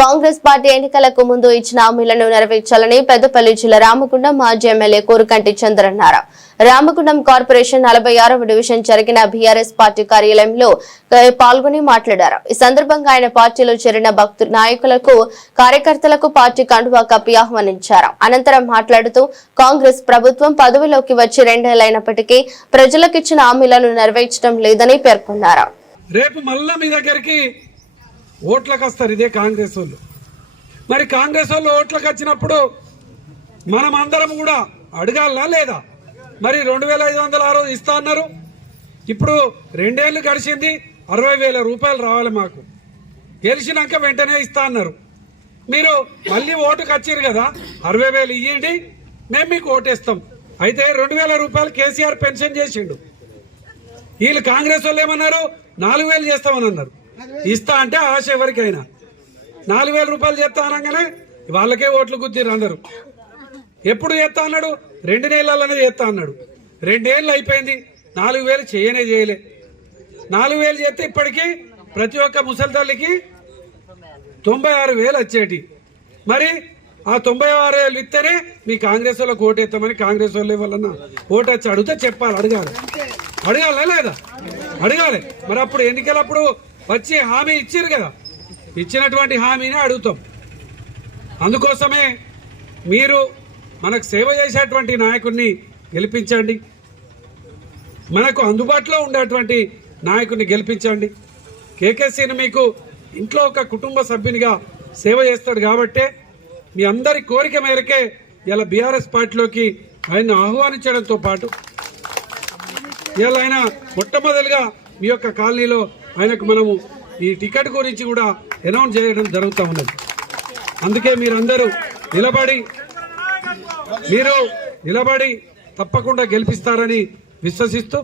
Congress party ఎన్నికలకు ముందు ఇచ్చిన హామీలను నెరవేర్చాలని పెద్దపల్లి జిల్లా రామగుండం మాజీ ఎమ్మెల్యే కోరుకంటి చంద్ర అన్నారు. రామగుండం కార్పొరేషన్ 46వ డివిజన్ జరిగిన బీఆర్ఎస్ పార్టీ కార్యాలయంలో పాల్గొని మాట్లాడారు. ఈ సందర్భంగా ఆయన పార్టీలో చేరిన భక్తుల నాయకులకు కార్యకర్తలకు పార్టీ కండువా కప్పి ఆహ్వానించారు. అనంతరం మాట్లాడుతూ కాంగ్రెస్ ప్రభుత్వం పదవిలోకి వచ్చి 2 ఏళ్లైనప్పటికీ ప్రజలకు ఇచ్చిన హామీలను నెరవేర్చడం లేదని పేర్కొన్నారు. రేపు మళ్ళా మీ దగ్గరికి ఓట్లకు వస్తారు ఇదే కాంగ్రెస్ వాళ్ళు. మరి కాంగ్రెస్ వాళ్ళు ఓట్లకు వచ్చినప్పుడు మనం అందరం కూడా అడగాలా లేదా? మరి 2500 ఇస్తా అన్నారు. ఇప్పుడు 2 ఏళ్లు గడిచింది, 60,000 రూపాయలు రావాలి మాకు. గెలిచినాక వెంటనే ఇస్తా అన్నారు. మీరు మళ్ళీ ఓటుకు వచ్చారు కదా, 60,000 ఇవ్వండి, మేము మీకు ఓటేస్తాం. అయితే 2,000 రూపాయలు కేసీఆర్ పెన్షన్ చేసిండు. వీళ్ళు కాంగ్రెస్ వాళ్ళు ఏమన్నారు, 4,000 చేస్తామని అన్నారు. ఇస్తా అంటే ఆశ ఎవరికైనా. 4,000 రూపాయలు చేస్తా అనగానే వాళ్ళకే ఓట్లు గుద్దిరు అందరు. ఎప్పుడు చేస్తా అన్నాడు? 2 నెలలనే చేస్తా అన్నాడు. 2 ఏళ్ళు అయిపోయింది, 4,000 చేయలే. 4,000 చేస్తే ఇప్పటికీ ప్రతి ఒక్క ముసలి తల్లికి 96,000 వచ్చేటి. మరి ఆ 96,000 ఇస్తేనే మీ కాంగ్రెస్ వాళ్ళకి ఓటేస్తామని కాంగ్రెస్ వాళ్ళు వాళ్ళన్నా ఓటు వచ్చి అడిగితే చెప్పాలి. అడగాలా లేదా? అడగాలి. మరి అప్పుడు ఎన్నికలప్పుడు వచ్చి హామీ ఇచ్చారు కదా, ఇచ్చినటువంటి హామీని అడుగుతాం. అందుకోసమే మీరు మనకు సేవ చేసేటువంటి నాయకుడిని గెలిపించండి, మనకు అందుబాటులో ఉండేటువంటి నాయకుడిని గెలిపించండి. కేకేసీని మీకు ఇంట్లో ఒక కుటుంబ సభ్యునిగా సేవ చేస్తాడు కాబట్టే మీ అందరి కోరిక మేరకే ఇలా బీఆర్ఎస్ పార్టీలోకి ఆయన ఆహ్వానించడంతో పాటు ఇలా ఆయన మొట్టమొదటిగా మీ యొక్క కాలనీలో ఆయనకు మనము ఈ టికెట్ గురించి కూడా అనౌన్స్ చేయడం జరుగుతూ ఉన్నది. అందుకే మీరందరూ నిలబడి తప్పకుండా గెలిపిస్తారని విశ్వసిస్తూ